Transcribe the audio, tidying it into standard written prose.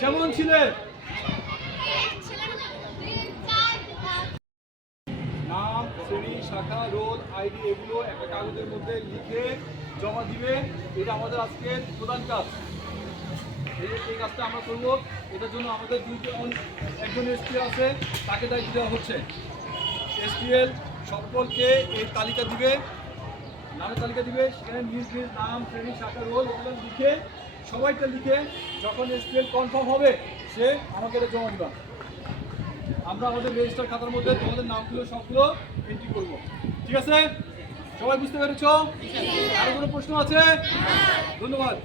কেমন ছিলে? নাম, শ্রেণী, শাখা, রোল, আইডি এগুলো একটা কাগজের মধ্যে লিখে জমা দিবে। এটা আমাদের আজকের প্রধান কাজ। এই কাজটা আমরা করবো। এটার জন্য আমাদের একজন এসপিএল আছে, তাকে দায়িত্ব দেওয়া হচ্ছে। এসপিএল সকলকে এই তালিকা দিবে, নামের তালিকা দিবে। সেখানে নিজ নিজ নাম, শ্রেণী, শাখা, রোল এগুলো লিখে, সবাইটা লিখে যখন এসপিএল কনফার্ম হবে সে আমাকে এটা জমা দিবা। আমরা আমাদের রেজিস্টার খাতার মধ্যে তোমাদের নামগুলো সবগুলো এন্ট্রি করব। ঠিক আছে? সবাই বুঝতে পেরেছ? আরো কোনো প্রশ্ন আছে? ধন্যবাদ।